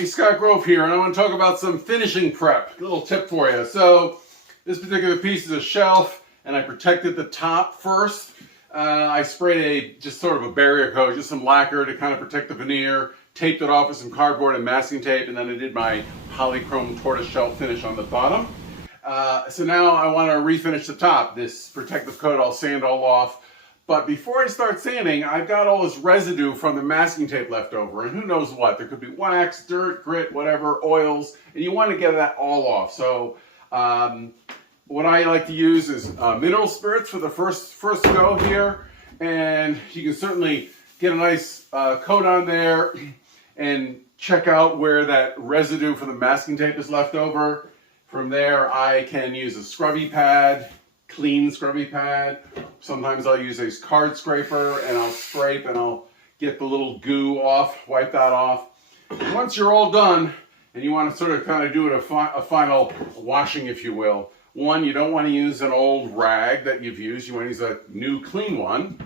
Hey, Scott Grove here, and I want to talk about some finishing prep. A little tip for you. So, this particular piece is a shelf, and I protected the top first. I sprayed just sort of a barrier coat, just some lacquer to kind of protect the veneer, taped it off with some cardboard and masking tape, and then I did my polychrome tortoiseshell finish on the bottom. So now I want to refinish the top. This protective coat I'll sand all off. But before I start sanding, I've got all this residue from the masking tape left over, and who knows what. There could be wax, dirt, grit, whatever, oils, and you want to get that all off. So what I like to use is mineral spirits for the first go here, and you can certainly get a nice coat on there and check out where that residue from the masking tape is left over. From there, I can use a scrubby pad, clean scrubby pad. Sometimes I'll use a card scraper and I'll scrape and I'll get the little goo off, wipe that off. And once you're all done and you want to sort of kind of do it a final washing, if you will. One, you don't want to use an old rag that you've used. You want to use a new clean one.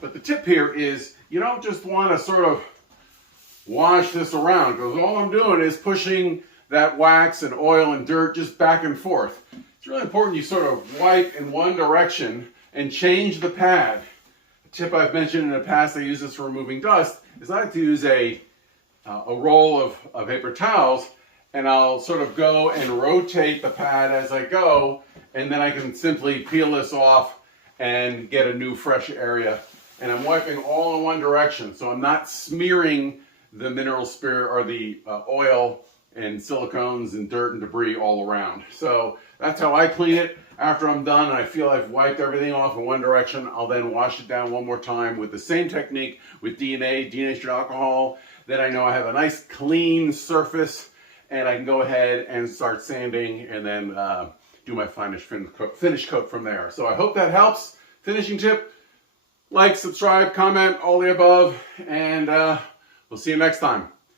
But the tip here is you don't just want to sort of wash this around, because all I'm doing is pushing that wax and oil and dirt just back and forth. It's really important you sort of wipe in one direction and change the pad. A tip I've mentioned in the past, I use this for removing dust, is I like to use a roll of paper towels, and I'll sort of go and rotate the pad as I go, and then I can simply peel this off and get a new fresh area. And I'm wiping all in one direction, so I'm not smearing the mineral spirit or the oil and silicones and dirt and debris all around. So that's how I clean it. After I'm done and I feel I've wiped everything off in one direction, I'll then wash it down one more time with the same technique with denatured alcohol. Then I know I have a nice clean surface and I can go ahead and start sanding and then do my finish coat from there. So I hope that helps. Finishing tip, like, subscribe, comment, all the above, and we'll see you next time.